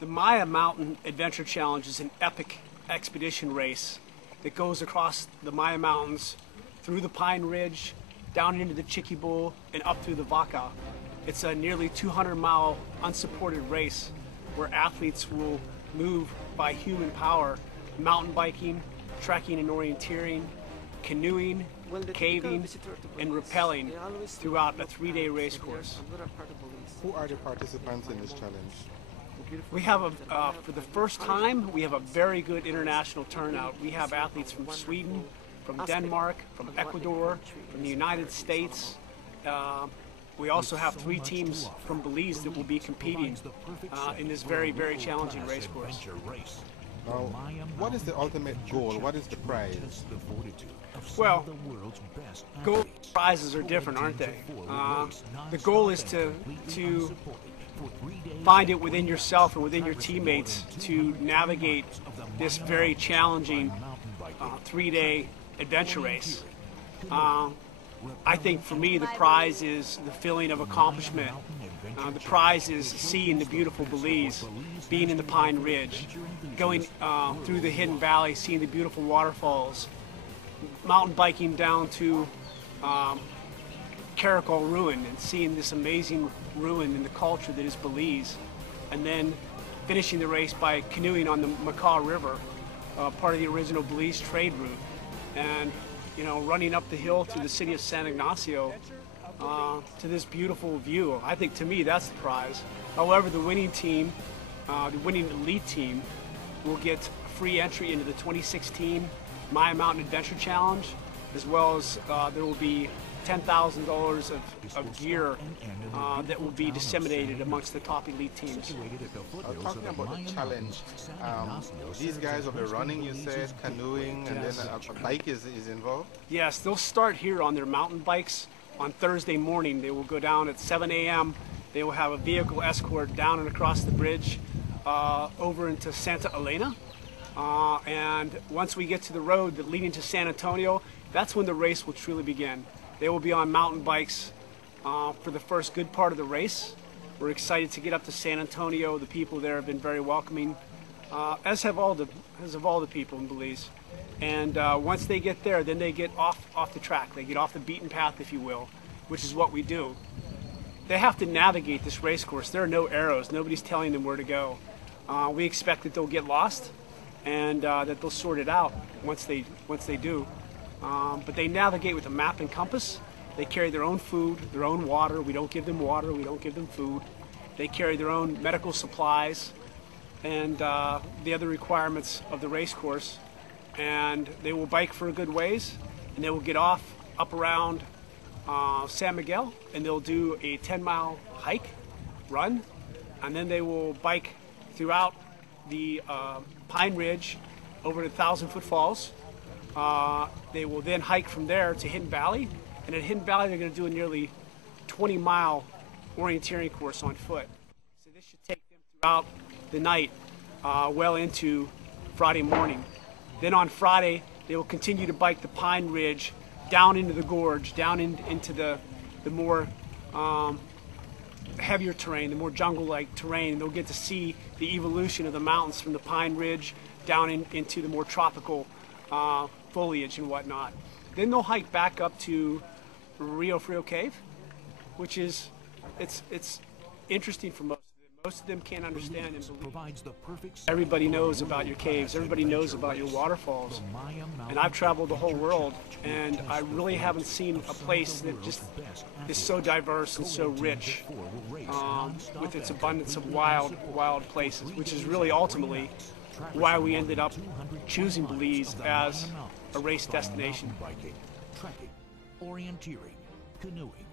The Maya Mountain Adventure Challenge is an epic expedition race that goes across the Maya Mountains, through the Pine Ridge, down into the Chiquibul, and up through the Vaca. It's a nearly 200-mile unsupported race where athletes will move by human power, mountain biking, trekking and orienteering, canoeing, caving, and rappelling throughout a 3-day race course. Who are the participants in this challenge? We have, for the first time, we have a very good international turnout. We have athletes from Sweden, from Denmark, from Ecuador, from the United States. We also have 3 teams from Belize that will be competing in this very, very challenging race course. Now, what is the ultimate goal? What is the prize? Well, goal prizes are different, aren't they? The goal is to find it within yourself and within your teammates to navigate this very challenging 3-day adventure race. I think for me the prize is the feeling of accomplishment. The prize is seeing the beautiful Belize, being in the Pine Ridge, going through the hidden valley, seeing the beautiful waterfalls, mountain biking down to Caracol Ruin and seeing this amazing ruin and the culture that is Belize, and then finishing the race by canoeing on the Macaw River, part of the original Belize trade route, and running up the hill through the city of San Ignacio to this beautiful view. I think to me that's the prize. However, the winning team, the winning elite team, will get free entry into the 2016 Maya Mountain Adventure Challenge, as well as there will be $10,000 of gear that will be disseminated amongst the top elite teams. Talking about the challenge, these guys will be running, you said, canoeing, and then a bike is involved? Yes, they'll start here on their mountain bikes on Thursday morning. They will go down at 7 a.m. They will have a vehicle escort down and across the bridge over into Santa Elena. And once we get to the road leading to San Antonio, that's when the race will truly begin. They will be on mountain bikes for the first good part of the race. We're excited to get up to San Antonio. The people there have been very welcoming, as have all the people in Belize. And once they get there, then they get off the track. They get off the beaten path, if you will, which is what we do. They have to navigate this race course. There are no arrows. Nobody's telling them where to go. We expect that they'll get lost and that they'll sort it out once they do. But they navigate with a map and compass. They carry their own food, their own water. We don't give them water, we don't give them food. They carry their own medical supplies and the other requirements of the race course. And they will bike for a good ways, and they will get off up around San Miguel, and they'll do a 10-mile hike, run, and then they will bike throughout the Pine Ridge over to 1,000-Foot Falls. They will then hike from there to Hidden Valley, and at Hidden Valley they're going to do a nearly 20-mile orienteering course on foot. So this should take them throughout the night, well into Friday morning. Then on Friday they will continue to bike the Pine Ridge down into the gorge, down into the more heavier terrain, the more jungle-like terrain. They'll get to see the evolution of the mountains from the Pine Ridge down into the more tropical foliage and whatnot. Then they'll hike back up to Rio Frio Cave, which is it's interesting for most of them. Most of them can't understand and believe. Everybody knows about your caves. Everybody knows about your waterfalls. And I've traveled the whole world, and I really haven't seen a place that just is so diverse and so rich with its abundance of wild places, which is really ultimately why we ended up choosing Belize as a race destination. Trekking, orienteering, canoeing,